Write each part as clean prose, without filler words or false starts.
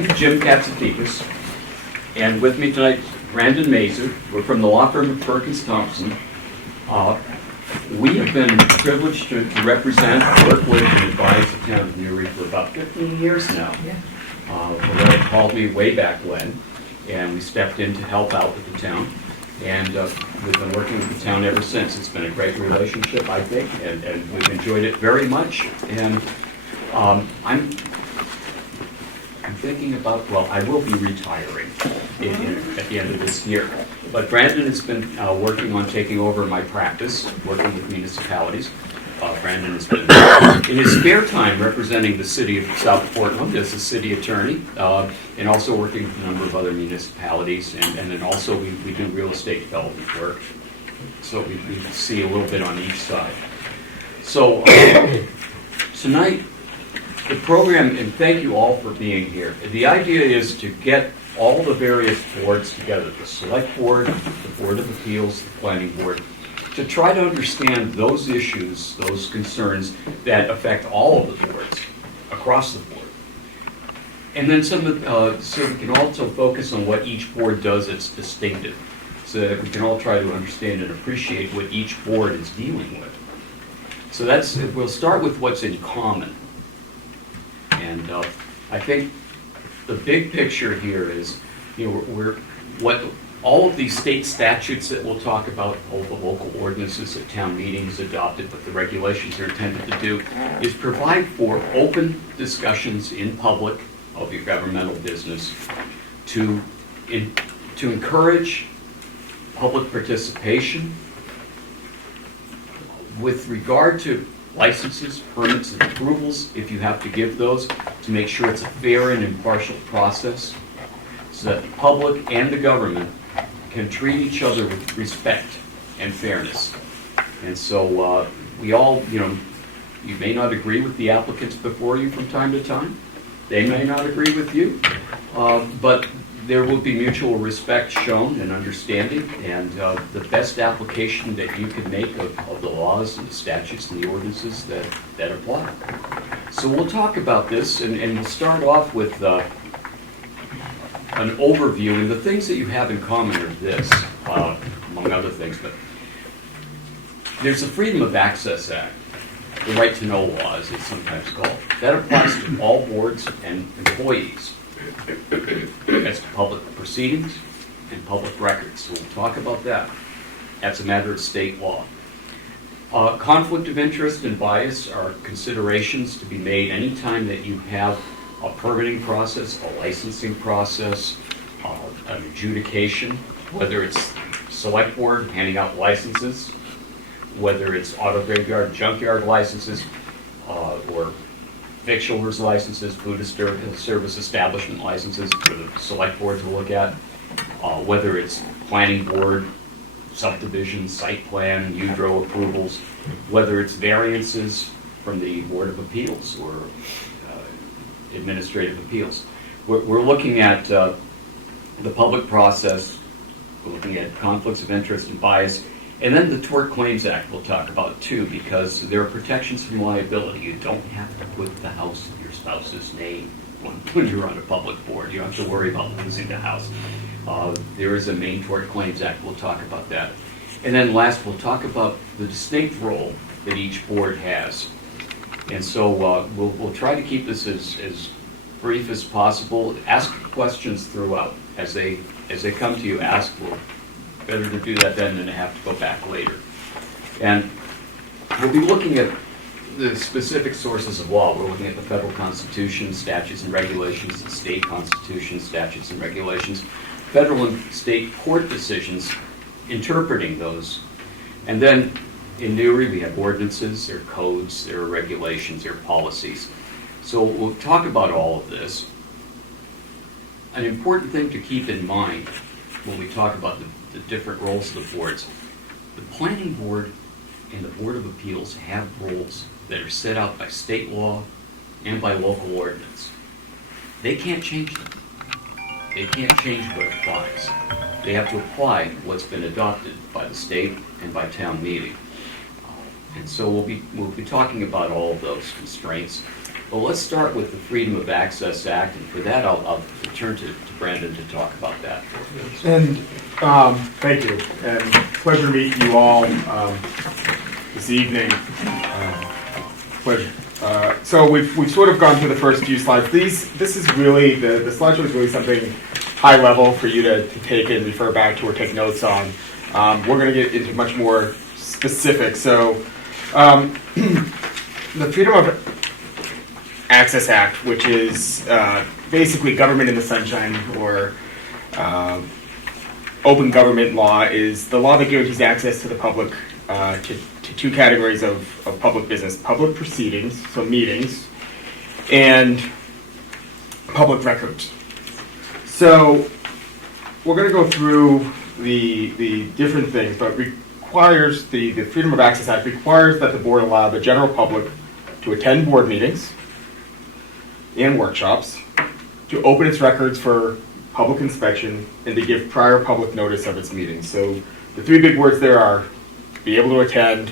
name's Jim Katsifikas, and with me tonight, Brandon Mazer. We're from the law firm of Perkins Thompson. We have been privileged to represent, work with, and advise the town of Newry for about 15 years now. Loretta called me way back when, and we stepped in to help out with the town. And we've been working with the town ever since. It's been a great relationship, I think, and we've enjoyed it very much. And I'm thinking about, well, I will be retiring at the end of this year. But Brandon has been working on taking over my practice, working with municipalities. Brandon has been in his spare time representing the city of South Portland as the city attorney, and also working with a number of other municipalities, and then also we do real estate development work. So we see a little bit on each side. So tonight, the program, and thank you all for being here. The idea is to get all the various boards together, the Select Board, the Board of Appeals, the Planning Board, to try to understand those issues, those concerns that affect all of the boards across the board. And then so we can also focus on what each board does that's distinctive, so that we can all try to understand and appreciate what each board is dealing with. So we'll start with what's in common. And I think the big picture here is, what all of these state statutes that we'll talk about, all the local ordinances that town meetings adopted, but the regulations are intended to do, is provide for open discussions in public of your governmental business to encourage public participation with regard to licenses, permits, and approvals, if you have to give those, to make sure it's a fair and impartial process, so that the public and the government can treat each other with respect and fairness. And so we all, you may not agree with the applicants before you from time to time. They may not agree with you, but there will be mutual respect shown and understanding, and the best application that you can make of the laws and the statutes and the ordinances that apply. So we'll talk about this, and we'll start off with an overview, and the things that you have in common are this, among other things. But there's the Freedom of Access Act, the Right to Know law, as it's sometimes called. That applies to all boards and employees. That's public proceedings and public records. So we'll talk about that. That's a matter of state law. Conflict of interest and bias are considerations to be made anytime that you have a permitting process, a licensing process, an adjudication, whether it's Select Board handing out licenses, whether it's auto graveyard, junkyard licenses, or victualers licenses, food service establishment licenses for the Select Board to look at, whether it's Planning Board, subdivision, site plan, UDRO approvals, whether it's variances from the Board of Appeals or administrative appeals. We're looking at the public process, we're looking at conflicts of interest and bias, and then the Tort Claims Act we'll talk about too, because there are protections from liability. You don't have to put the house in your spouse's name when you're on a public board. You don't have to worry about losing the house. There is a Maine Tort Claims Act. We'll talk about that. And then last, we'll talk about the distinct role that each board has. And so we'll try to keep this as brief as possible. Ask questions throughout. As they come to you, ask. Better to do that then than to have to go back later. And we'll be looking at the specific sources of law. We're looking at the federal constitution, statutes and regulations, the state constitution, statutes and regulations, federal and state court decisions interpreting those. And then in Newry, we have ordinances, there are codes, there are regulations, there are policies. So we'll talk about all of this. An important thing to keep in mind when we talk about the different roles of the boards, the Planning Board and the Board of Appeals have roles that are set out by state law and by local ordinance. They can't change them. They can't change what applies. They have to apply what's been adopted by the state and by town meeting. And so we'll be talking about all of those constraints. Well, let's start with the Freedom of Access Act, and for that, I'll turn to Brandon to talk about that. And thank you, and pleasure to meet you all this evening. Pleasure. So we've sort of gone through the first few slides. This is really, the slideshow is really something high level for you to take and refer back to or take notes on. We're going to get into much more specific. So the Freedom of Access Act, which is basically government in the sunshine, or open government law, is the law that guarantees access to the public to two categories of public business: public proceedings, so meetings, and public records. So we're going to go through the different things, but requires the Freedom of Access Act requires that the board allow the general public to attend board meetings and workshops, to open its records for public inspection, and to give prior public notice of its meetings. So the three big words there are be able to attend,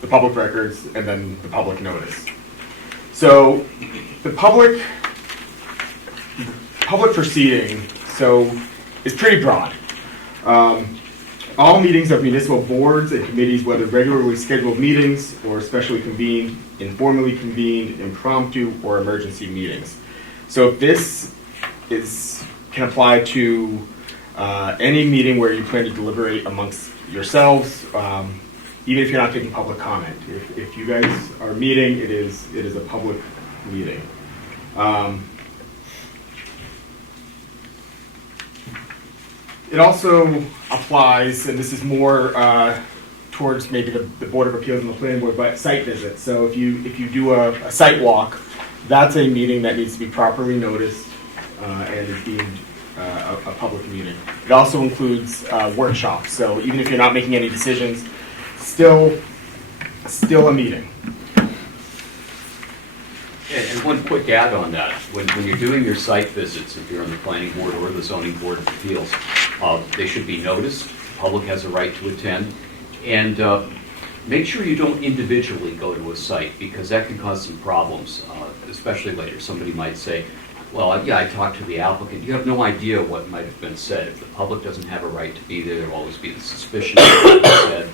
the public records, and then the public notice. So the public proceeding is pretty broad. All meetings of municipal boards and committees, whether regularly scheduled meetings or specially convened, informally convened, impromptu, or emergency meetings. So this can apply to any meeting where you plan to deliberate amongst yourselves, even if you're not taking public comment. If you guys are meeting, it is a public meeting. It also applies, and this is more towards maybe the Board of Appeals and the Planning Board, but site visits. So if you do a site walk, that's a meeting that needs to be properly noticed and is deemed a public meeting. It also includes workshops. So even if you're not making any decisions, still a meeting. And one quick add on that, when you're doing your site visits, if you're on the planning board or the zoning board of appeals, they should be noticed. The public has a right to attend. And make sure you don't individually go to a site, because that can cause some problems, especially later. Somebody might say, well, yeah, I talked to the applicant. You have no idea what might have been said. If the public doesn't have a right to be there, there will always be the suspicion of what was said.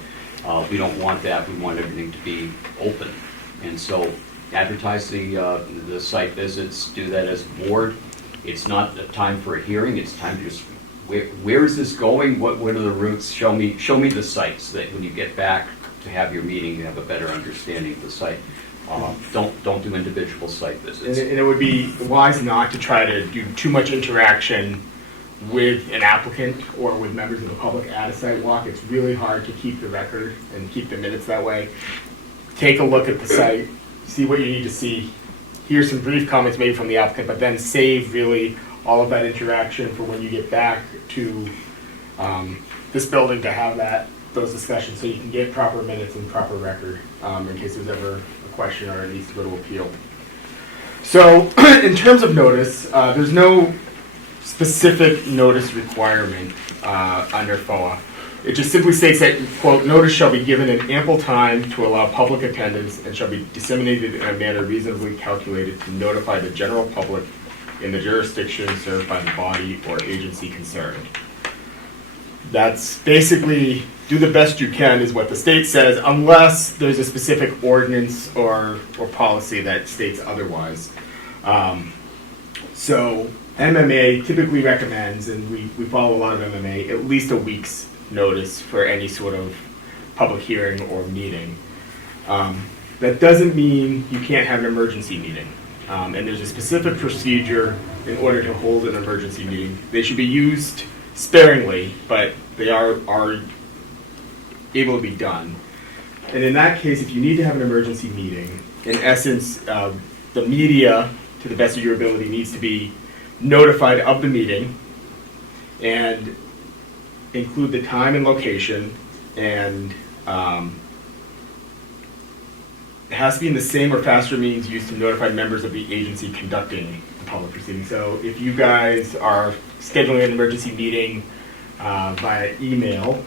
We don't want that. We want everything to be open. And so advertise the site visits, do that as a board. It's not a time for a hearing. It's time to just, where is this going? What are the routes? Show me the sites, so that when you get back to have your meeting, you have a better understanding of the site. Don't do individual site visits. And it would be wise not to try to do too much interaction with an applicant or with members of the public at a site walk. It's really hard to keep the record and keep the minutes that way. Take a look at the site, see what you need to see, hear some brief comments maybe from the applicant, but then save really all of that interaction for when you get back to this building to have those discussions, so you can get proper minutes and proper record in case there's ever a question or it needs to go to appeal. So in terms of notice, there's no specific notice requirement under FOA. It just simply states that, quote, notice shall be given in ample time to allow public attendance and shall be disseminated in a manner reasonably calculated to notify the general public in the jurisdiction served by the body or agency concerned. That's basically, do the best you can is what the state says, unless there's a specific ordinance or policy that states otherwise. So MMA typically recommends, and we follow a lot of MMA, at least a week's notice for any sort of public hearing or meeting. That doesn't mean you can't have an emergency meeting. And there's a specific procedure in order to hold an emergency meeting. They should be used sparingly, but they are able to be done. And in that case, if you need to have an emergency meeting, in essence, the media, to the best of your ability, needs to be notified of the meeting and include the time and location, and it has to be in the same or faster means used to notify members of the agency conducting the public proceeding. So if you guys are scheduling an emergency meeting via email,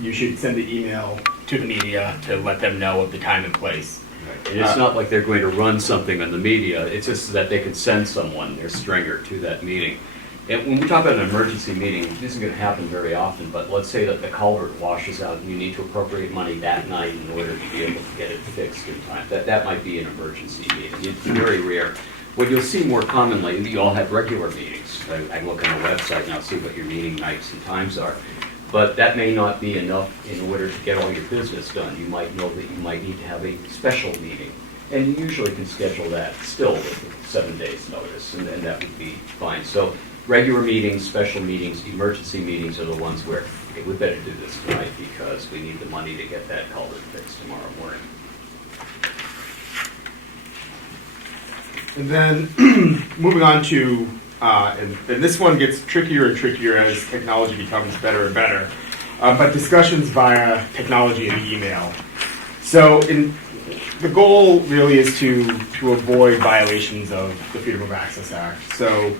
you should send the email to the media to let them know of the time and place. And it's not like they're going to run something on the media, it's just that they can send someone, their stringer, to that meeting. And when we talk about an emergency meeting, this isn't going to happen very often, but let's say that the culvert washes out and you need to appropriate money that night in order to be able to get it fixed in time. That might be an emergency meeting. It's very rare. What you'll see more commonly, you all have regular meetings. I look on the website and I'll see what your meeting nights and times are. But that may not be enough in order to get all your business done. You might know that you might need to have a special meeting. And you usually can schedule that still with 7 days notice, and then that would be fine. So regular meetings, special meetings, emergency meetings are the ones where, okay, we better do this tonight because we need the money to get that culvert fixed tomorrow morning. And then moving on to, and this one gets trickier and trickier as technology becomes better and better, but discussions via technology and email. So the goal really is to avoid violations of the Freedom of Access Act. So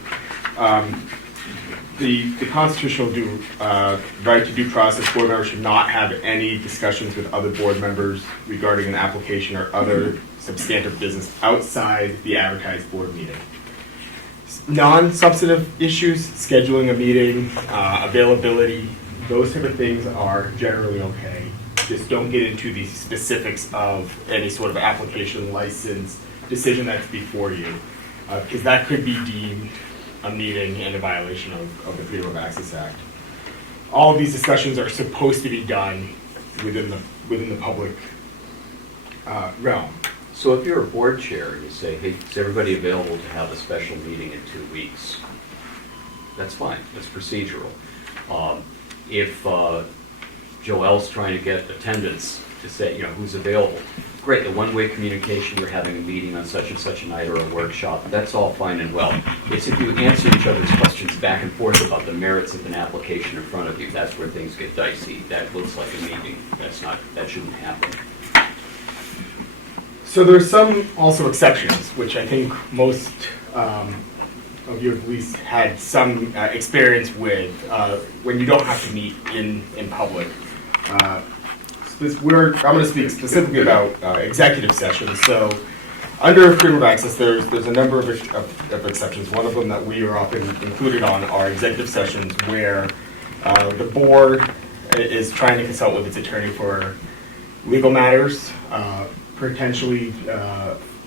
the constitutional right to due process, board members should not have any discussions with other board members regarding an application or other substantive business outside the advertised board meeting. Non-substantive issues, scheduling a meeting, availability, those type of things are generally okay. Just don't get into the specifics of any sort of application, license, decision that's before you, because that could be deemed a meeting and a violation of the Freedom of Access Act. All of these discussions are supposed to be done within the public realm. So if you're a board chair and you say, hey, is everybody available to have a special meeting in 2 weeks? That's fine, that's procedural. If Joelle's trying to get attendance to say, who's available, great, the one-way communication, we're having a meeting on such and such a night or a workshop, that's all fine and well. It's if you answer each other's questions back and forth about the merits of an application in front of you, that's where things get dicey. That looks like a meeting. That shouldn't happen. So there's some also exceptions, which I think most of you have at least had some experience with when you don't have to meet in public. I'm going to speak specifically about executive sessions. So under Freedom of Access, there's a number of exceptions. One of them that we are often included on are executive sessions where the board is trying to consult with its attorney for legal matters, potentially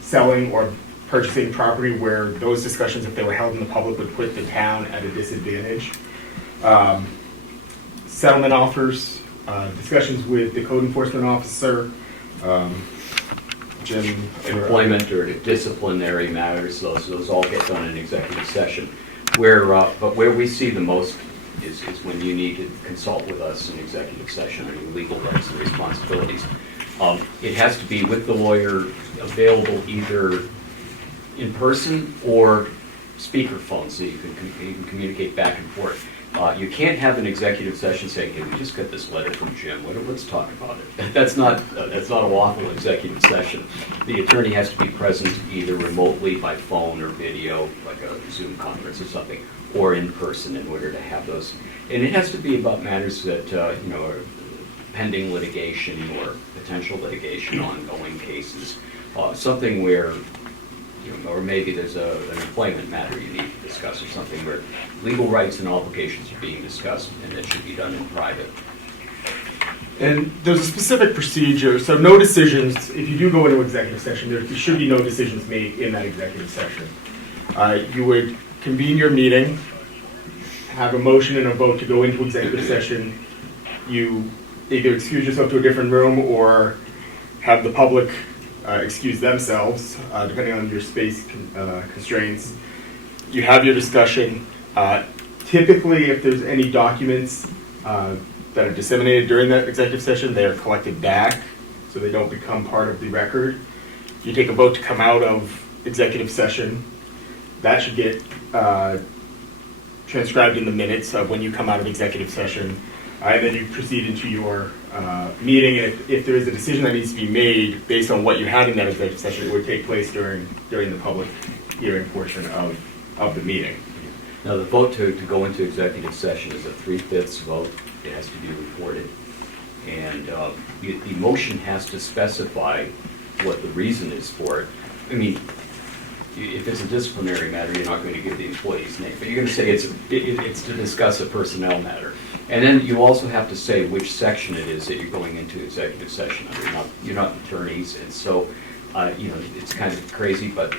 selling or purchasing property where those discussions, if they were held in the public, would put the town at a disadvantage. Settlement offers, discussions with the code enforcement officer, Jim. Employment or disciplinary matters, those all get done in executive session. But where we see the most is when you need to consult with us in executive session on your legal rights and responsibilities. It has to be with the lawyer, available either in person or speakerphone, so you can communicate back and forth. You can't have an executive session saying, "Hey, we just got this letter from Jim. Let's talk about it." That's not a lawful executive session. The attorney has to be present either remotely by phone or video, like a Zoom conference or something, or in person in order to have those. And it has to be about matters that are pending litigation or potential litigation, ongoing cases, something where, or maybe there's an employment matter you need to discuss, or something where legal rights and obligations are being discussed, and it should be done in private. And there's a specific procedure, so no decisions, if you do go into executive session, there should be no decisions made in that executive session. You would convene your meeting, have a motion and a vote to go into executive session. You either excuse yourself to a different room or have the public excuse themselves, depending on your space constraints. You have your discussion. Typically, if there's any documents that are disseminated during that executive session, they are collected back, so they don't become part of the record. You take a vote to come out of executive session. That should get transcribed in the minutes of when you come out of executive session. And then you proceed into your meeting, and if there is a decision that needs to be made based on what you had in that executive session, it would take place during the public hearing portion of the meeting. Now, the vote to go into executive session is a 3/5 vote. It has to be reported. And the motion has to specify what the reason is for it. I mean, if it's a disciplinary matter, you're not going to give the employee's name, but you're going to say it's to discuss a personnel matter. And then you also have to say which section it is that you're going into executive session under. You're not attorneys, and so, it's kind of crazy, but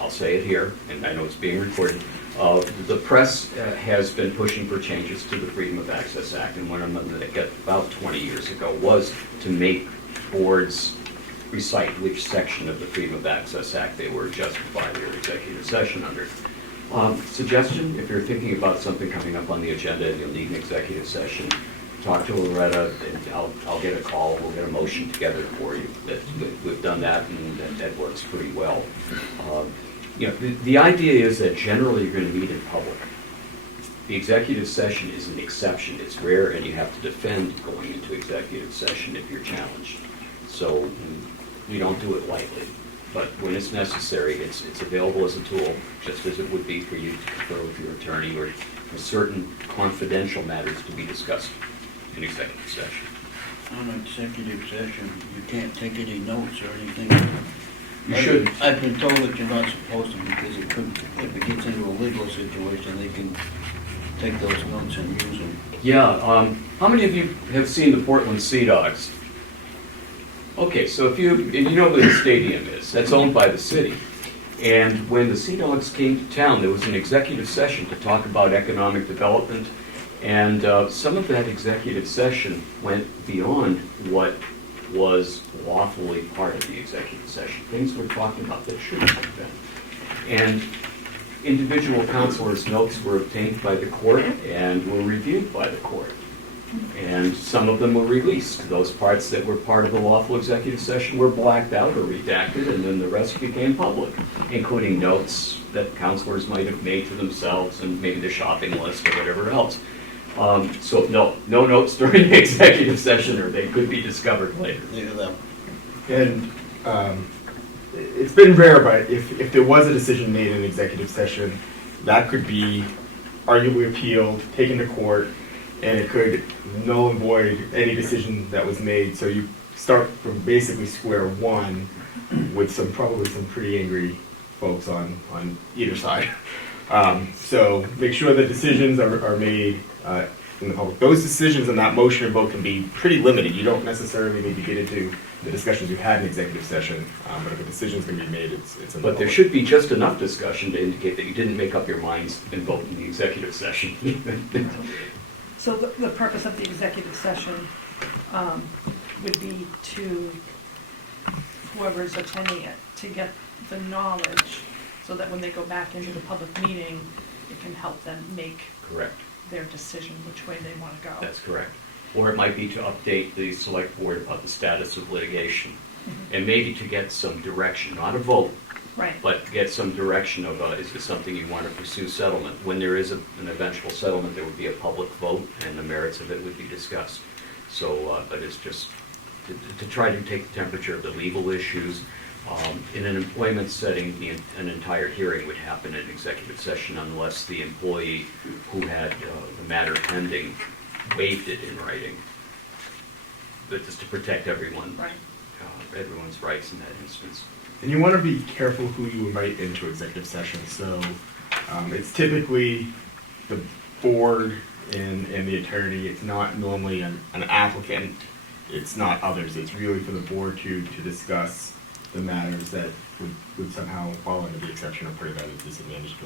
I'll say it here, and I know it's being recorded. The press has been pushing for changes to the Freedom of Access Act, and one of them that got about 20 years ago was to make boards recite which section of the Freedom of Access Act they were justifying their executive session under. Suggestion, if you're thinking about something coming up on the agenda and you'll need an executive session, talk to Loretta, and I'll get a call, we'll get a motion together for you. We've done that, and that works pretty well. The idea is that generally you're going to meet in public. The executive session is an exception. It's rare, and you have to defend going into executive session if you're challenged. So we don't do it lightly. But when it's necessary, it's available as a tool, just as it would be for you to confer with your attorney or for certain confidential matters to be discussed in executive session. On an executive session, you can't take any notes or anything. You should. I've been told that you're not supposed to because it could, if it gets into a legal situation, they can take those notes and use them. Yeah, how many of you have seen the Portland Sea Dogs? Okay, so and you know where the stadium is, that's owned by the city. And when the Sea Dogs came to town, there was an executive session to talk about economic development. And some of that executive session went beyond what was lawfully part of the executive session. Things we're talking about that shouldn't have been. And individual counselors' notes were obtained by the court and were reviewed by the court. And some of them were released. Those parts that were part of the lawful executive session were blacked out or redacted, and then the rest became public, including notes that counselors might have made to themselves and maybe the shopping list or whatever else. So no notes during the executive session, or they could be discovered later. And it's been rare, but if there was a decision made in executive session, that could be arguably appealed, taken to court, and it could null and void any decision that was made. So you start from basically square one with probably some pretty angry folks on either side. So make sure that decisions are made in the public. Those decisions and that motion and vote can be pretty limited. You don't necessarily need to get into the discussions you've had in executive session, but if a decision is going to be made, it's in the But public. there should be just enough discussion to indicate that you didn't make up your minds and vote in the executive session. So the purpose of the executive session would be to whoever's attending it, to get the knowledge so that when they go back into the public meeting, it can help them make Correct. their decision which way they want to go. That's correct. Or it might be to update the select board about the status of litigation, and maybe to get some direction, not a vote, Right. but get some direction of, is this something you want to pursue settlement? When there is an eventual settlement, there would be a public vote, and the merits of it would be discussed. So, but it's just to try to take the temperature of the legal issues. In an employment setting, an entire hearing would happen in executive session unless the employee who had the matter pending waived it in writing. But just to protect everyone, Right. Everyone's rights in that instance. And you want to be careful who you invite into executive session. So it's typically the board and the attorney. It's not normally an applicant. It's not others. It's really for the board to discuss the matters that would somehow fall under the exception or put it at a disadvantage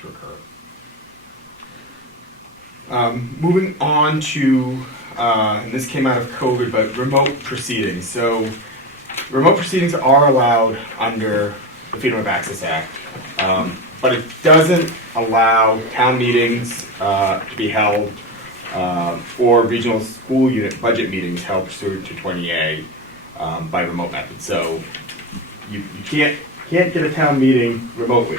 to occur. Moving on to, and this came out of COVID, but remote proceedings. So remote proceedings are allowed under the Freedom of Access Act, but it doesn't allow town meetings to be held or regional school unit budget meetings held pursuant to 20A by remote method. So you can't get a town meeting remotely.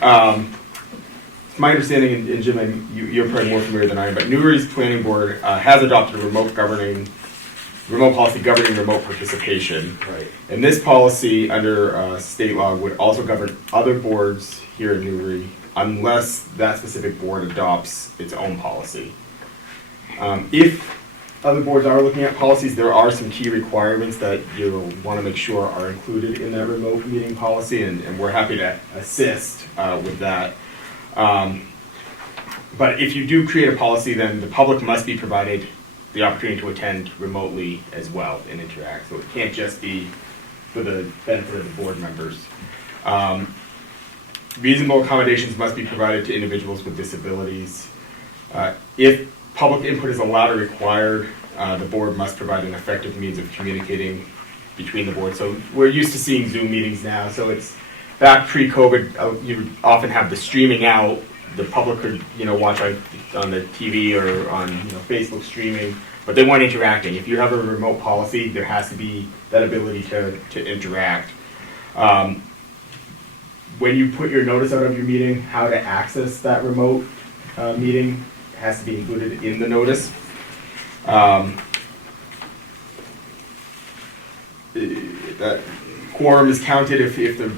It's my understanding, and Jim, you're probably more familiar than I am, but Newry's planning board has adopted a remote policy governing remote participation. Right. And this policy under state law would also govern other boards here in Newry unless that specific board adopts its own policy. If other boards are looking at policies, there are some key requirements that you'll want to make sure are included in that remote meeting policy, and we're happy to assist with that. But if you do create a policy, then the public must be provided the opportunity to attend remotely as well and interact. So it can't just be for the benefit of the board members. Reasonable accommodations must be provided to individuals with disabilities. If public input is allowed or required, the board must provide an effective means of communicating between the board. So we're used to seeing Zoom meetings now, so it's back pre-COVID, you would often have the streaming out. The public could, watch on the TV or on Facebook streaming, but they weren't interacting. If you have a remote policy, there has to be that ability to interact. When you put your notice out of your meeting, how to access that remote meeting has to be included in the notice. That quorum is counted if the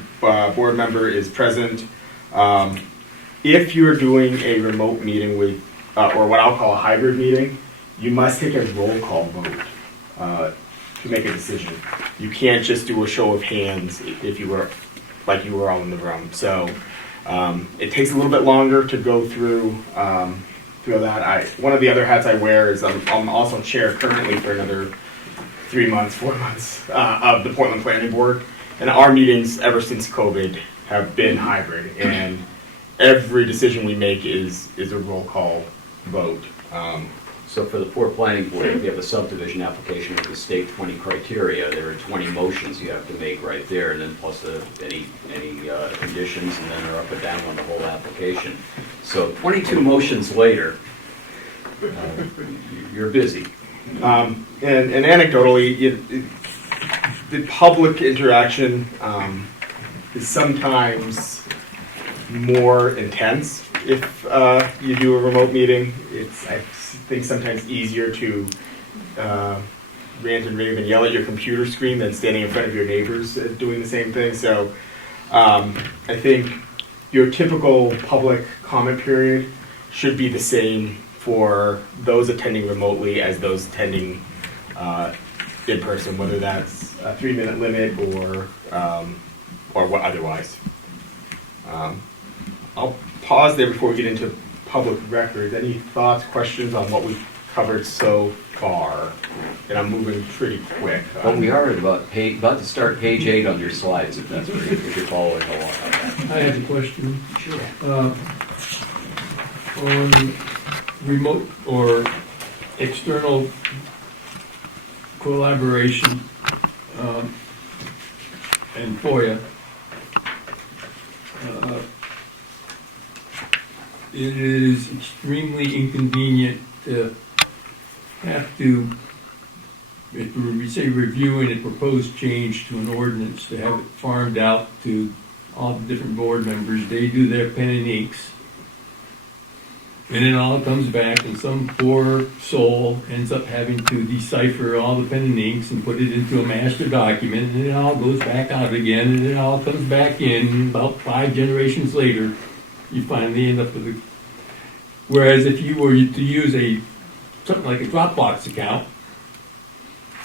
board member is present. If you're doing a remote meeting with, or what I'll call a hybrid meeting, you must take a roll call vote to make a decision. You can't just do a show of hands if you were all in the room. So it takes a little bit longer to go through that. One of the other hats I wear is I'm also chair currently for another 4 months of the Portland Planning Board, and our meetings ever since COVID have been hybrid, and every decision we make is a roll call vote. So for the Port Planning Board, if you have a subdivision application with the state 20 criteria, there are 20 motions you have to make right there, and then plus any conditions, and then they're up and down on the whole application. So 22 motions later, you're busy. And anecdotally, the public interaction is sometimes more intense if you do a remote meeting. I think sometimes easier to rant and rave and yell at your computer screen than standing in front of your neighbors doing the same thing. So I think your typical public comment period should be the same for those attending remotely as those attending in person, whether that's a 3-minute limit or what otherwise. I'll pause there before we get into public records. Any thoughts, questions on what we've covered so far? And I'm moving pretty quick. Well, we are at about to start page 8 on your slides, if you're following along. I have a question. Sure. On remote or external collaboration and FOIA, it is extremely inconvenient to have to, if we say reviewing a proposed change to an ordinance, to have it farmed out to all the different board members. They do their pen and inks. And it all comes back, and some poor soul ends up having to decipher all the pen and inks and put it into a master document, and it all goes back out again, and it all comes back in. About 5 generations later, you finally end up with a... Whereas if you were to use something like a Dropbox account,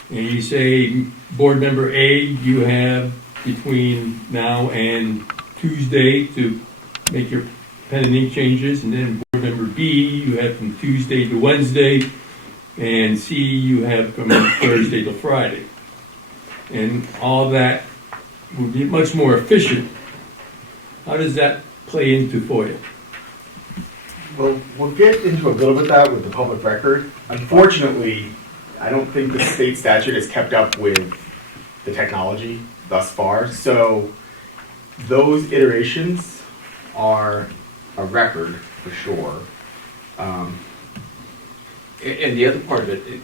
and you say, board member A, you have between now and Tuesday to make your pen and ink changes, and then board member B, you have from Tuesday to Wednesday, and C, you have from Thursday to Friday. And all that would be much more efficient. How does that play into FOIA? Well, we'll get into a little bit of that with the public record. Unfortunately, I don't think the state statute has kept up with the technology thus far. So those iterations are a record for sure. And the other part of it,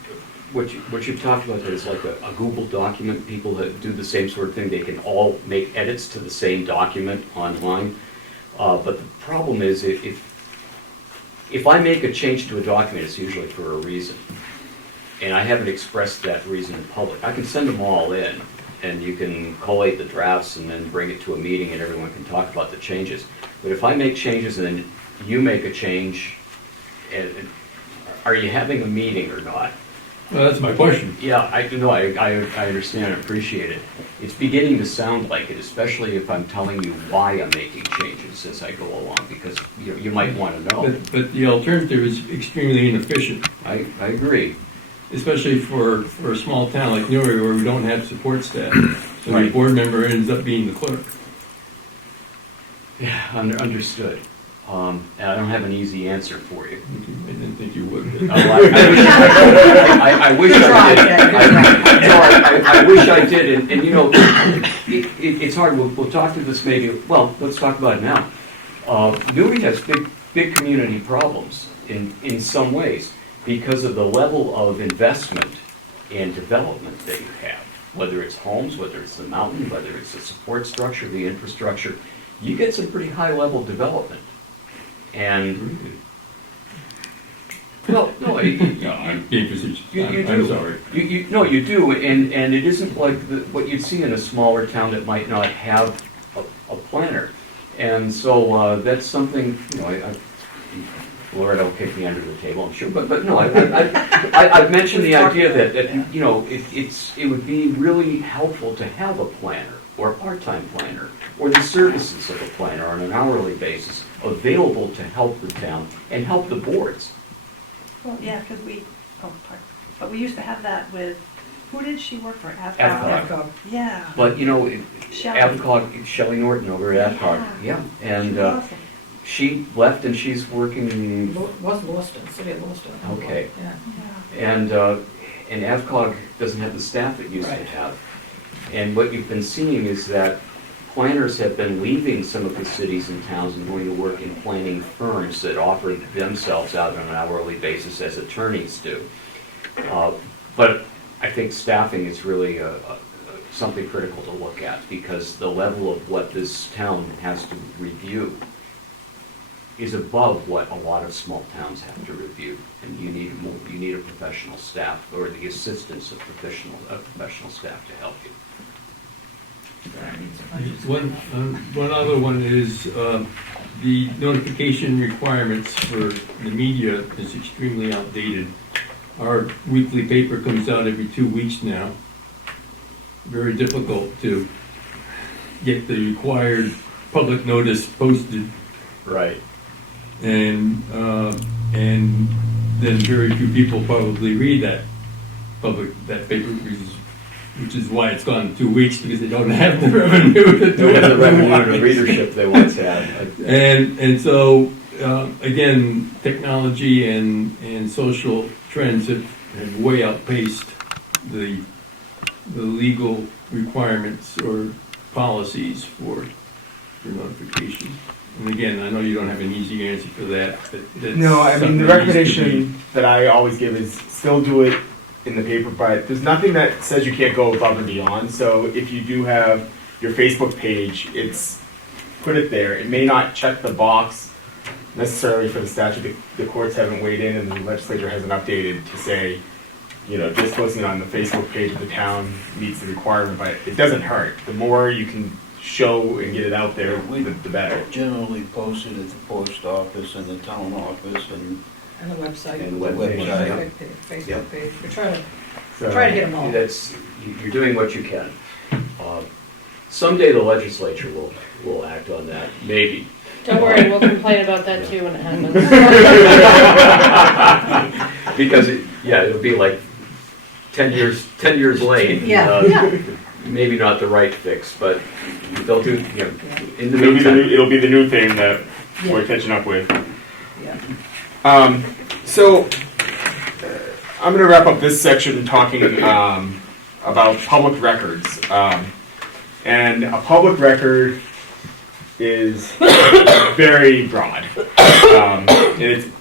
what you've talked about there is like a Google document. People that do the same sort of thing, they can all make edits to the same document online. But the problem is if I make a change to a document, it's usually for a reason. And I haven't expressed that reason in public. I can send them all in, and you can collate the drafts and then bring it to a meeting and everyone can talk about the changes. But if I make changes and then you make a change, are you having a meeting or not? Well, that's my question. Yeah, I know, I understand and appreciate it. It's beginning to sound like it, especially if I'm telling you why I'm making changes as I go along, because you might want to know. But the alternative is extremely inefficient, I agree. especially for a small town like Newry where we don't have support staff. So the Right. board member ends up being the clerk. Yeah, understood. And I don't have an easy answer for you. I didn't think you would. Oh, I wish I did. I wish I did, and you know, it's hard. We'll talk to this maybe. Well, let's talk about it now. Newry has big community problems in some ways because of the level of investment and development that you have. Whether it's homes, whether it's the mountain, whether it's the support structure, the infrastructure, you get some pretty high level development. And well, no, I'm being facetious. you I'm do. sorry. No, you do, and it isn't like what you'd see in a smaller town that might not have a planner. And so that's something, you know, Lord, will kick me under the table, I'm sure. But no, I've mentioned the idea that you know it would be really helpful to have a planner or a part-time planner or the services of a planner on an hourly basis available to help the town and help the boards. Well, yeah, because but we used to have that with, who did she work for? Adcock. Yeah. But you know, Shelley. Shelley Norton over at Adcock, yeah, and She's awesome. she left and she's working. Was Lewiston, city of Lewiston. Okay. Yeah. Yeah. And Adcock doesn't have the staff it used to Right. have. And what you've been seeing is that planners have been leaving some of the cities and towns and going to work in planning firms that offer themselves out on an hourly basis as attorneys do. But I think staffing is really something critical to look at because the level of what this town has to review is above what a lot of small towns have to review, and you need a professional staff or the assistance of professional staff to help you. One other one is the notification requirements for the media is extremely outdated. Our weekly paper comes out every 2 weeks now. Very difficult to get the required public notice posted, Right. and then very few people probably read that paper, which is why it's gone 2 weeks, because they don't have the revenue to do The revenue it. and the readership they once had. And so, again, technology and social trends have way outpaced the legal requirements or policies for notification. And again, I know you don't have an easy answer for that, but that's No, I mean, something the that needs to be- recommendation that I always give is still do it in the paper, but there's nothing that says you can't go above and beyond. So if you do have your Facebook page, put it there. It may not check the box necessarily for the statute. The courts haven't weighed in and the legislature hasn't updated to say, you know, just posting it on the Facebook page of the town meets the requirement, but it doesn't hurt. The more you can show and get it out there, the better. Generally posted at the post office and the town office and And the website. And the website, yeah. Facebook page. We try to So, get them all. You're doing what you can. Someday the legislature will act on that, maybe. Don't worry, we'll complain about that too when it happens. Because it'll be like 10 years late. Yeah. Maybe not the right fix, but they'll do, you know, in the It'll be the meantime. it'll be the new thing that we're Yeah. catching up with. Yeah. So I'm going to wrap up this section talking about public records. And a public record is very broad. And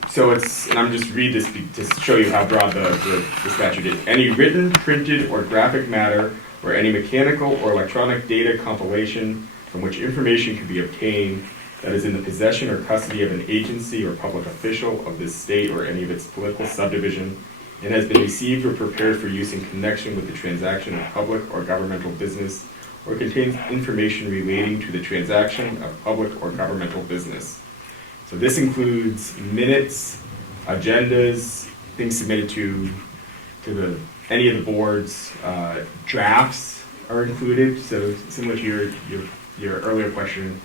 I'm just read this to show you how broad the statute is. Any written, printed, or graphic matter, or any mechanical or electronic data compilation from which information can be obtained that is in the possession or custody of an agency or public official of this state or any of its political subdivision, and has been received or prepared for use in connection with the transaction of public or governmental business, or contains information relating to the transaction of public or governmental business. So this includes minutes, agendas, things submitted to any of the board's drafts are included. So similar to your earlier question,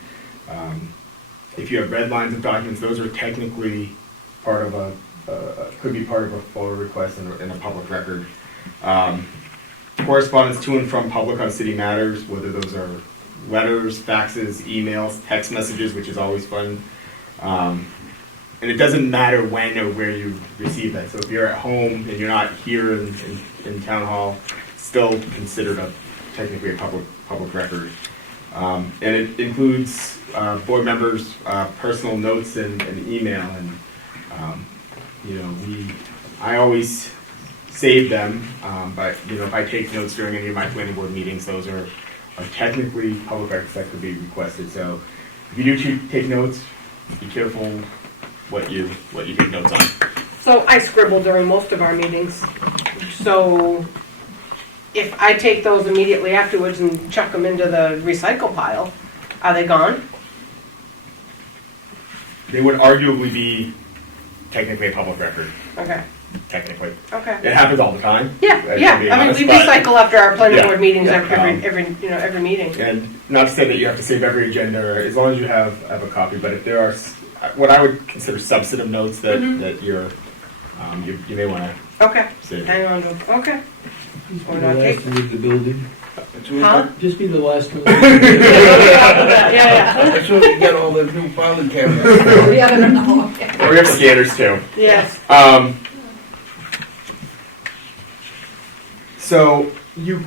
if you have red lines of documents, those are technically part of could be part of a FOIA request in a public record. Correspondence to and from public on city matters, whether those are letters, faxes, emails, text messages, which is always fun. And it doesn't matter when or where you receive that. So if you're at home and you're not here in town hall, still considered technically a public record. And it includes board members' personal notes and email. And I always save them, but if I take notes during any of my planning board meetings, those are technically public records that could be requested. So if you do take notes, be careful what you take notes on. So I scribble during most of our meetings. So if I take those immediately afterwards and chuck them into the recycle pile, are they gone? They would arguably be technically a public record. Okay. Technically, Okay. it happens all the time. Yeah, if yeah. I'm being I mean, honest, we but- recycle after our planning Yeah, board meetings yeah, every meeting. And not to say that you have to save every agenda, as long as you have a copy. But if there are what I would consider substantive notes that you may want to Okay. save. Hang on to. Okay. Just Or be not the take- last one with the building. Huh? Just be the last one. Yeah. That's what you get all the new filing cabinets. Yeah, I don't know. Or we have scanners too. Yes. So you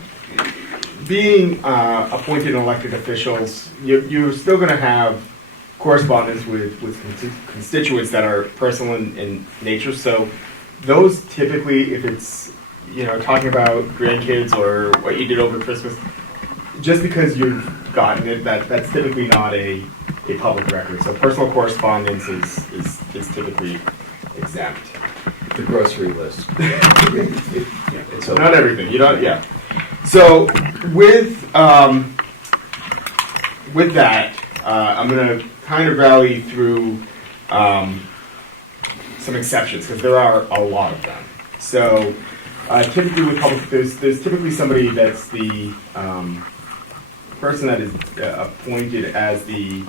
being appointed elected officials, you're still going to have correspondence with constituents that are personal in nature. So those typically, if it's talking about grandkids or what you did over Christmas, just because you've gotten it, that's typically not a public record. So personal correspondence is typically exempt. The grocery list. It's Not everything. Yeah. So with that, I'm going to kind of rally through some exceptions because there are a lot of them. So typically with public, there's typically somebody that's the person that is appointed as the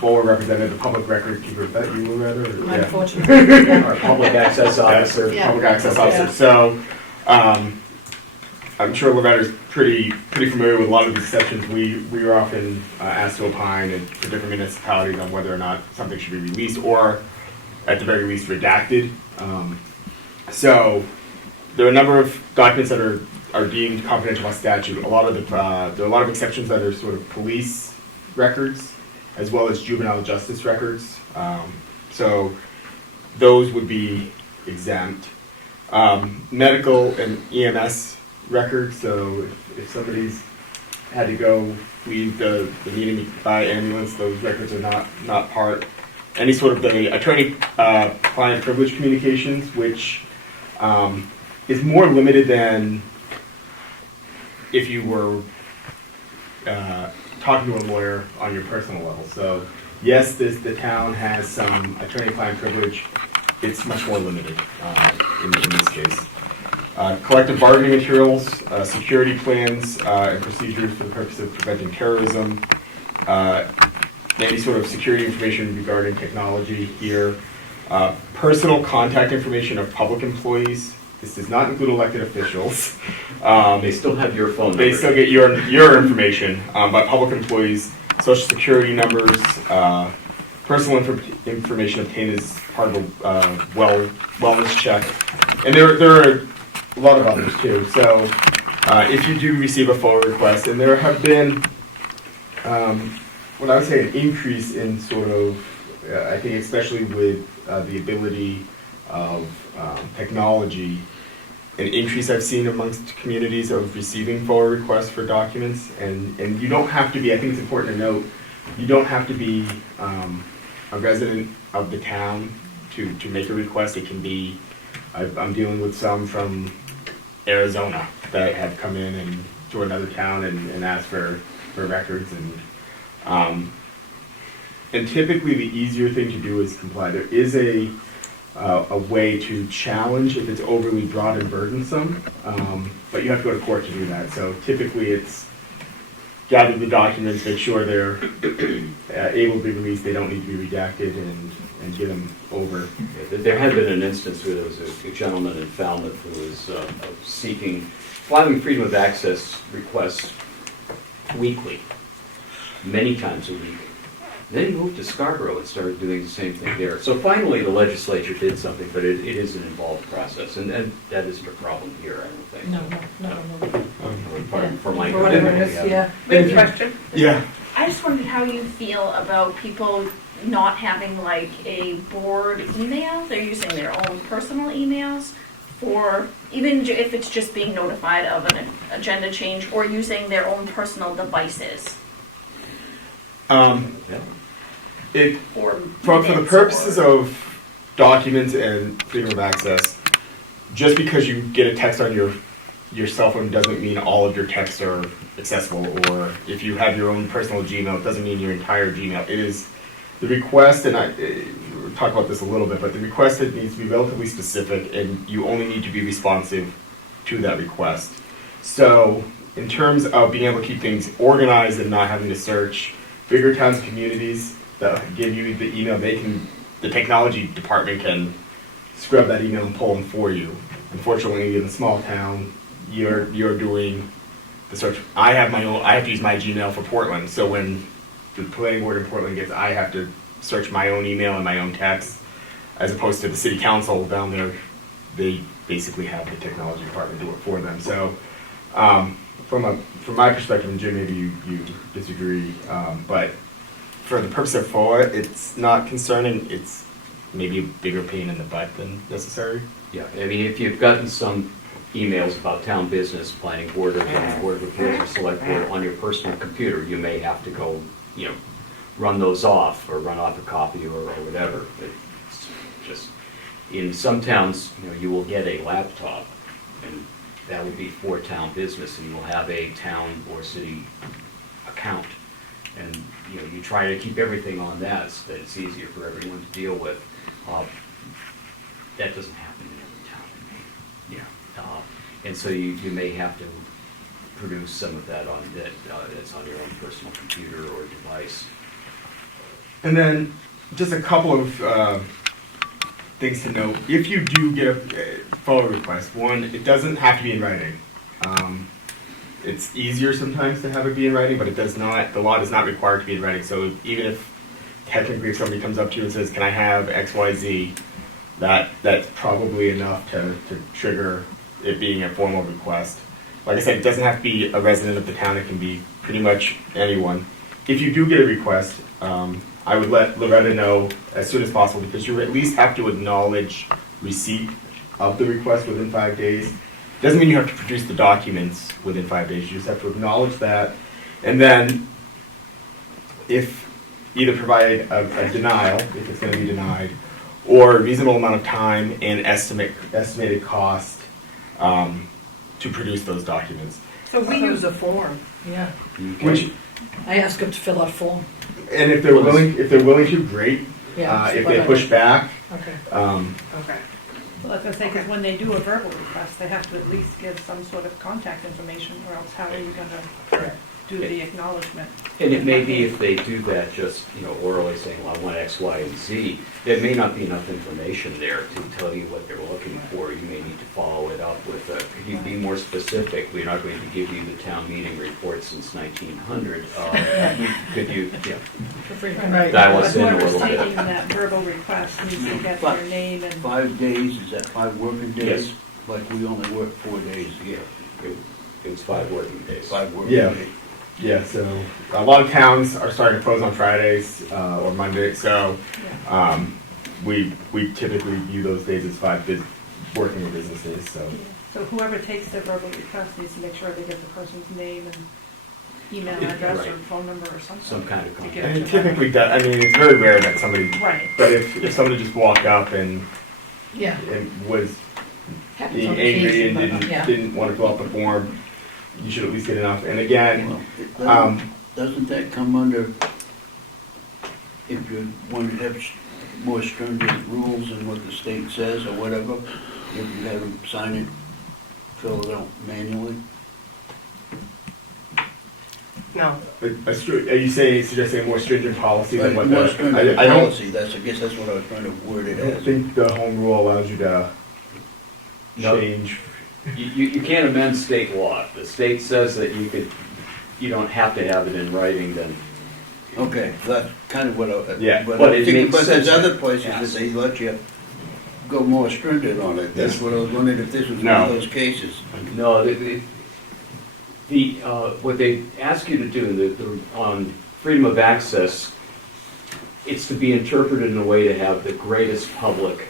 forward representative, the public record keeper. Is that you, Loretta? Yeah. Unfortunately. Our public access officer. Yeah. Public access officer. So I'm sure Loretta's pretty familiar with a lot of the exceptions. We are often asked to opine for different municipalities on whether or not something should be released or, at the very least, redacted. So there are a number of documents that are deemed confidential by statute. There are a lot of exceptions that are sort of police records as well as juvenile justice records. So those would be exempt. Medical and EMS records. So if somebody's had to go leave the meeting by ambulance, those records are not part. Any sort of the attorney-client privilege communications, which is more limited than if you were talking to a lawyer on your personal level. So yes, the town has some attorney-client privilege. It's much more limited in this case. Collective bargaining materials, security plans and procedures for the purpose of preventing terrorism, any sort of security information regarding technology here, personal contact information of public employees. This does not include elected officials. They still have your phone number. They still get your information, but public employees, social security numbers, personal information obtained as part of a wellness check, and there are a lot of others too. So if you do receive a FOIA request, and there have been what I would say an increase in sort of, I think especially with the ability of technology, an increase I've seen amongst communities of receiving FOIA requests for documents, and you don't have to be, I think it's important to note, you don't have to be a resident of the town to make a request. It can be, I'm dealing with some from Arizona that have come in and to another town and asked for records, and typically the easier thing to do is comply. There is a a way to challenge if it's overly broad and burdensome, but you have to go to court to do that. So typically it's gather the documents, make sure they're able to be released, they don't need to be redacted, and get them over. There had been an instance where there was a gentleman in Falmouth who was filing freedom of access requests weekly, many times a week. Then he moved to Scarborough and started doing the same thing there. So finally, the legislature did something, but it is an involved process, and that isn't a problem here, I don't think. No. For my For whatever it is, yeah. Good question. Yeah. I just wondered how you feel about people not having like a board email. They're using their own personal emails for, even if it's just being notified of an agenda change, or using their own personal devices. For the purposes of documents and freedom of access, just because you get a text on your cell phone doesn't mean all of your texts are accessible, or if you have your own personal Gmail, it doesn't mean your entire Gmail. It is the request, and we'll talk about this a little bit, but the request, it needs to be relatively specific, and you only need to be responsive to that request. So in terms of being able to keep things organized and not having to search, bigger towns and communities that give you the email, the technology department can scrub that email and pull them for you. Unfortunately, in a small town, you're doing the search. I have to use my Gmail for Portland, so when the planning board in Portland I have to search my own email and my own text, as opposed to the city council down there, they basically have the technology department do it for them. So from my perspective, and Jim, maybe you disagree, but for the purpose of FOA, it's not concerning. It's maybe a bigger pain in the butt than necessary. Yeah, I mean, if you've gotten some emails about town business, planning board or planning board reports or select board on your personal computer, you may have to go, run those off or run off a copy or whatever. It's just, in some towns, you will get a laptop, and that will be for town business, and you will have a town or city account. And, you try to keep everything on that so that it's easier for everyone to deal with. That doesn't happen in every town in Maine. And so you may have to produce some of that that's on your own personal computer or device. And then just a couple of things to note. If you do get a FOA request, one, it doesn't have to be in writing. It's easier sometimes to have it be in writing, but it does not. The law does not require it to be in writing. So even if technically if somebody comes up to you and says, "Can I have XYZ?" That's probably enough to trigger it being a formal request. Like I said, it doesn't have to be a resident of the town. It can be pretty much anyone. If you do get a request, I would let Loretta know as soon as possible, because you at least have to acknowledge receipt of the request within 5 days. Doesn't mean you have to produce the documents within 5 days. You just have to acknowledge that, and then if either provide a denial if it's going to be denied, or a reasonable amount of time and estimated cost to produce those documents. So we use a form, yeah. Which, I ask them to fill out a form. and if they're willing to, great. Yeah. If they push back, Okay. Okay. Well, I was gonna say, because when they do a verbal request, they have to at least give some sort of contact information, or else how are you gonna do the acknowledgement? And it may be if they do that just, orally saying, well, I want X, Y, and Z, there may not be enough information there to tell you what they're looking for. You may need to follow it up with could you be more specific? We're not going to give you the town meeting report since 1900. Could you, Right. dial us in a Whoever's little taking bit? that verbal request needs to get their name and. 5 days, is that 5 working days? Yes. Like we only work 4 days a year. It was 5 working days. 5 working Yeah. days. yeah. So a lot of towns are starting to close on Fridays or Mondays. So we typically view those days as 5 working business days. So. So whoever takes the verbal request needs to make sure they get the person's name and email Yeah, address or right. phone number or something. Some kind of to contact. give And to it them. typically does. I mean, it's very rare that somebody. Right. But if somebody just walked up and Yeah. was Happens being on angry occasion, and but, yeah. didn't want to fill out the form, you should at least get enough. And again, Well, doesn't that come under, if you want to have more stringent rules than what the state says or whatever, if you have them sign it, fill it out manually. No, Are you suggesting a more stringent policy than what More the? stringent I don't, policy, I guess that's what I was trying to word I it don't as. think the home rule allows you to No. change. You can't amend state law. If the state says that you don't have to have it in writing, then Okay, that's kind of what I. Yeah, but it makes But there's sense other to places ask. that they let you go more stringent on it. That's what I was wondering if this was one No. of those cases. No, what they ask you to do on freedom of access, it's to be interpreted in a way to have the greatest public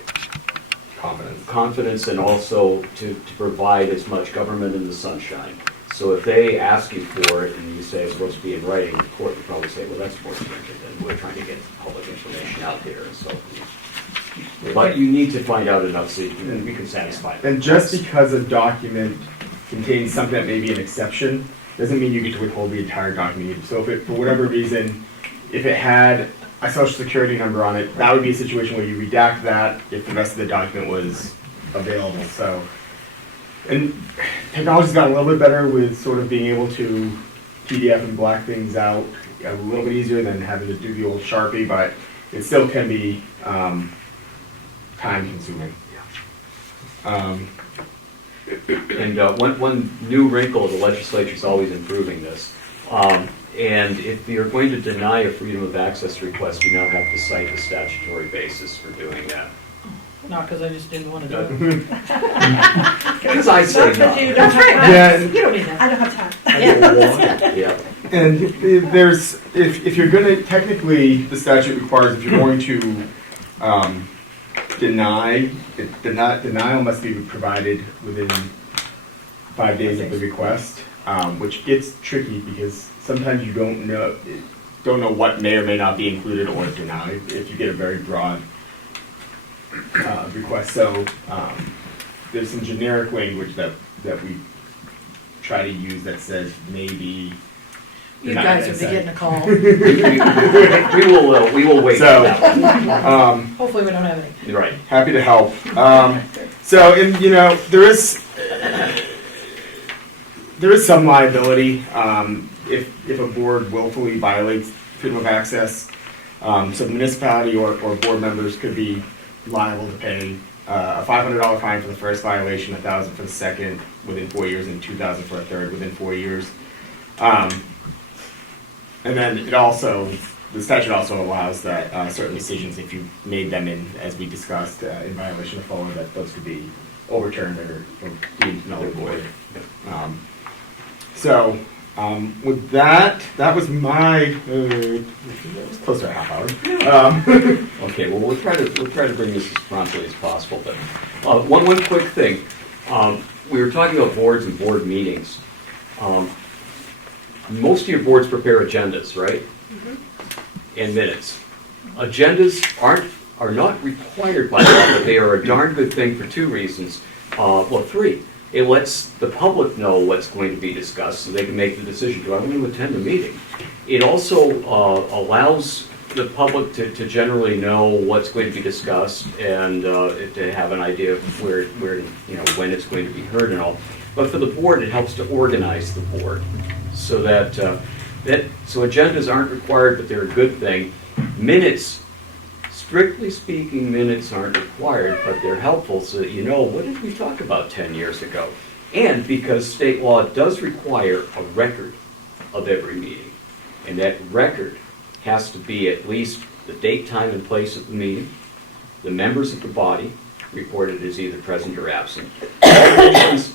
confidence and also to provide as much government in the sunshine. So if they ask you for it and you say it's supposed to be in writing, the court would probably say, well, that's more stringent and we're trying to get public information out there and so forth. But you need to find out enough so you can satisfy them. And just because a document contains something that may be an exception, doesn't mean you get to withhold the entire document. So if it, for whatever reason, if it had a social security number on it, that would be a situation where you redact that if the rest of the document was available. So, and technology's gotten a little bit better with sort of being able to PDF and black things out a little bit easier than having to do the old Sharpie, but it still can be time consuming. And one new wrinkle, the legislature's always improving this. And if you're going to deny a freedom of access request, you now have to cite the statutory basis for doing that. Not because I just didn't want to do it. Because I say Not that you no. don't have Yeah, time. and- You don't need that. I don't have time. Yeah. And there's, if you're gonna, technically, the statute requires if you're going to denial must be provided within 5 days of the request, which gets tricky because sometimes you don't know what may or may not be included or denied if you get a very broad request. So there's some generic language that we try to use that says maybe. You guys would be getting a call. We will wait for So, that one. Hopefully we don't have any. Right. happy to help. So, and there is some liability if a board willfully violates freedom of access. So the municipality or board members could be liable to pay a $500 fine for the first violation, $1,000 for the second within 4 years, and $2,000 for a third within 4 years. And then the statute also allows that certain decisions, if you made them in, as we discussed, in violation of FOA, that those could be overturned or deemed null and void. With that was my, it was close to a half hour. Okay, well, we'll try to bring this as promptly as possible, but one quick thing. We were talking about boards and board meetings. Most of your boards prepare agendas, right? And minutes. Agendas are not required by law, but they are a darn good thing for two reasons. Well, three. It lets the public know what's going to be discussed so they can make the decision, do I want to attend a meeting? It also allows the public to generally know what's going to be discussed and to have an idea of where when it's going to be heard and all. But for the board, it helps to organize the board so that so agendas aren't required, but they're a good thing. Minutes, strictly speaking, minutes aren't required, but they're helpful so that you know, what did we talk about 10 years ago? And because state law does require a record of every meeting, and that record has to be at least the date, time, and place of the meeting, the members of the body reported as either present or absent,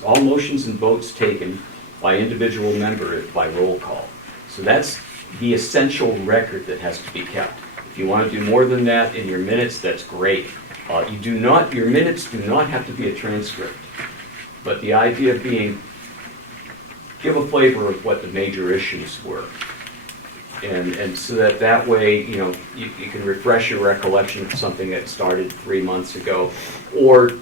all motions and votes taken by individual member by roll call. So that's the essential record that has to be kept. If you want to do more than that in your minutes, that's great. Your minutes do not have to be a transcript, but the idea being, give a flavor of what the major issues were. And so that way, you can refresh your recollection of something that started 3 months ago, or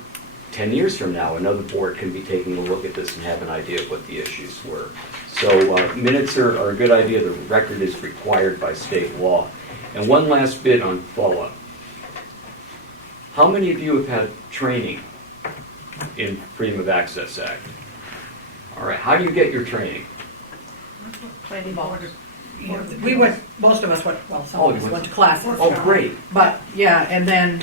10 years from now, another board can be taking a look at this and have an idea of what the issues were. So minutes are a good idea. The record is required by state law. And one last bit on follow-up. How many of you have had training in Freedom of Access Act? All right, how do you get your training? Planning board. We went, most of us went, well, some Oh, of you us went- went to classes. Oh, great. But, yeah, and then,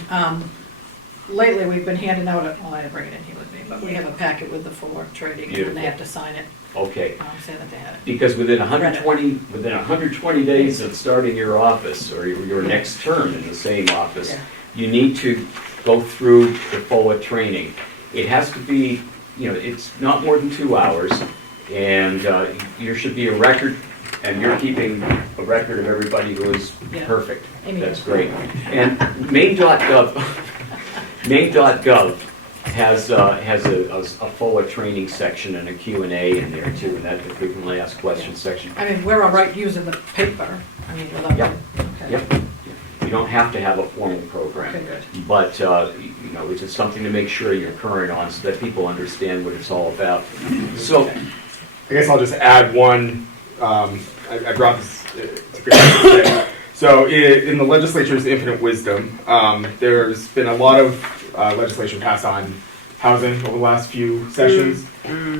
lately we've been handing out, well, I didn't bring it in here with me, but we have a packet with the 4 training, and Beautiful. they have to sign it, Okay, saying that they had it. because within 120 days of starting your office or your next term in the same office, Yeah. you need to go through the FOA training. It has to be, it's not more than 2 hours, and there should be a record, and you're keeping a record of everybody who is Yeah. perfect. Amy That's does. great. And Maine.gov, Maine.gov has a FOA training section and a Q&A in there too, and that the frequently asked questions section. I mean, we're all right using the paper, I mean, without. Yep. Okay. Yep. You don't have to have a formal program. Okay, good. But, it's just something to make sure you're current on so that people understand what it's all about. So, I guess I'll just add one, I brought this, to today. So in the legislature's infinite wisdom, there's been a lot of legislation passed on housing over the last few sessions.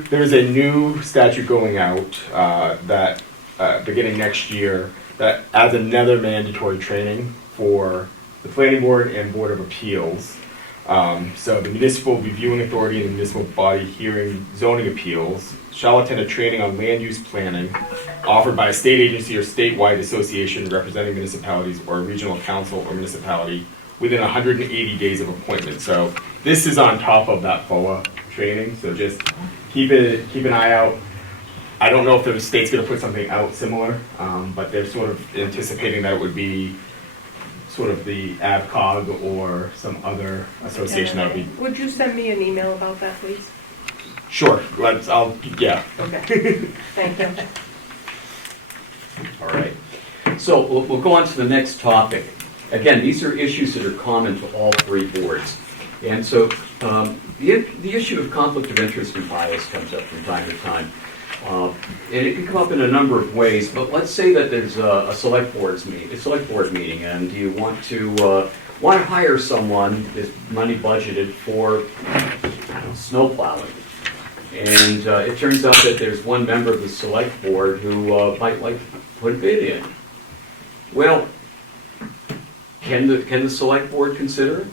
There's a new statute going out that, beginning next year, that adds another mandatory training for the planning board and board of appeals. So the municipal reviewing authority and the municipal body hearing zoning appeals shall attend a training on land use planning offered by a state agency or statewide association representing municipalities or a regional council or municipality within 180 days of appointment. So this is on top of that FOA training, so just keep an eye out. I don't know if the state's gonna put something out similar, but they're sort of anticipating that it would be sort of the ABCOG or some other association that would be. Would you send me an email about that, please? Sure, yeah. Okay. Thank you. all right. So we'll go on to the next topic. Again, these are issues that are common to all 3 boards. And so the issue of conflict of interest and bias comes up from time to time. And it can come up in a number of ways, but let's say that there's a select board meeting, and you want to hire someone, there's money budgeted for snow plowing. And it turns out that there's one member of the select board who might like to put a bid in. Well, can the select board consider it?